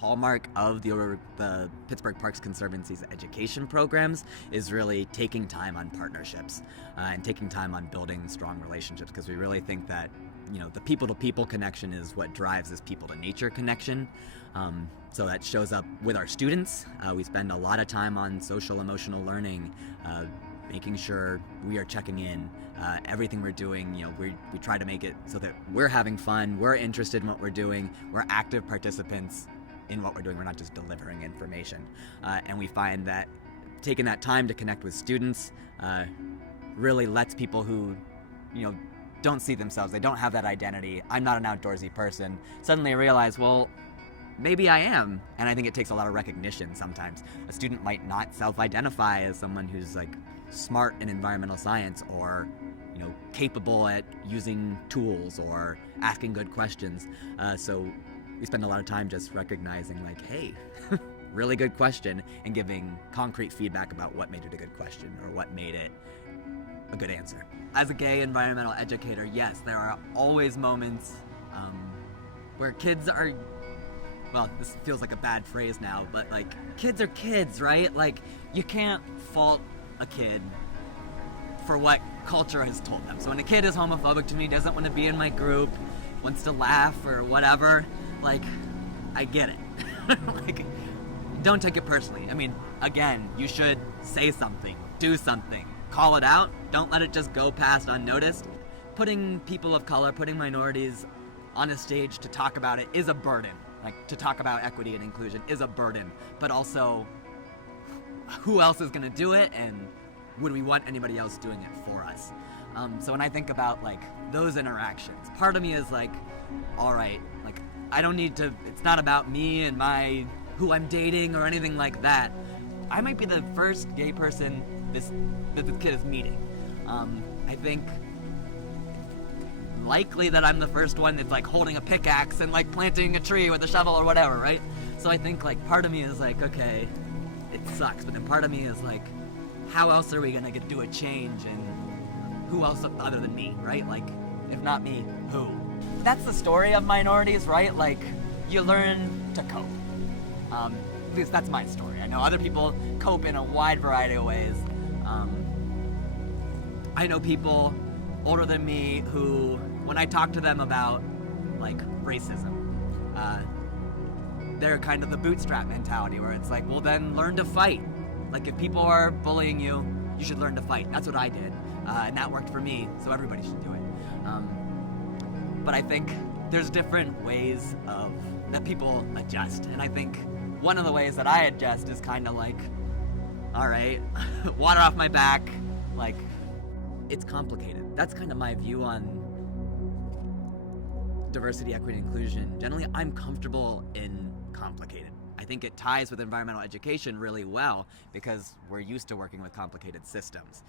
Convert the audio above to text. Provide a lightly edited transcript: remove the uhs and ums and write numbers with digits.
hallmark of the Pittsburgh Parks Conservancy's education programs is really taking time on partnerships and taking time on building strong relationships, because we really think that the people-to-people connection is what drives this people-to-nature connection. So that shows up with our students. We spend a lot of time on social emotional learning, making sure we are checking in. Everything we're doing, we try to make it so that we're having fun, we're interested in what we're doing, we're active participants in what we're doing, we're not just delivering information. And we find that taking that time to connect with students really lets people who, don't see themselves, they don't have that identity, I'm not an outdoorsy person, suddenly realize, well, maybe I am. And I think it takes a lot of recognition sometimes. A student might not self-identify as someone who's like smart in environmental science or capable at using tools or asking good questions. So we spend a lot of time just recognizing like, hey, really good question, and giving concrete feedback about what made it a good question or what made it a good answer. As a gay environmental educator, yes, there are always moments where kids are, well, this feels like a bad phrase now, but like, kids are kids, right? Like, you can't fault a kid for what culture has told them. So when a kid is homophobic to me, doesn't want to be in my group, wants to laugh or whatever, like, I get it. Like, don't take it personally. I mean, again, you should say something, do something, call it out, don't let it just go past unnoticed. Putting people of color, putting minorities on a stage to talk about it is a burden. Like, to talk about equity and inclusion is a burden, but also, who else is gonna do it, and would we want anybody else doing it for us? So when I think about like those interactions, part of me is like, all right, like, I don't need to, it's not about me and who I'm dating or anything like that. I might be the first gay person that this kid is meeting. I think likely that I'm the first one that's like holding a pickaxe and like planting a tree with a shovel or whatever, right? So I think like part of me is like, okay, it sucks, but then part of me is like, how else are we gonna do a change, and who else other than me, right? Like, if not me, who? That's the story of minorities, right? Like, you learn to cope. At least that's my story. I know other people cope in a wide variety of ways. I know people older than me who, when I talk to them about like racism, they're kind of the bootstrap mentality where it's like, well, then learn to fight. Like, if people are bullying you, you should learn to fight. That's what I did, and that worked for me, so everybody should do it. But I think there's different ways that people adjust, and I think one of the ways that I adjust is kind of like, all right, water off my back. Like, it's complicated. That's kind of my view on diversity, equity, and inclusion. Generally, I'm comfortable in complicated. I think it ties with environmental education really well because we're used to working with complicated systems.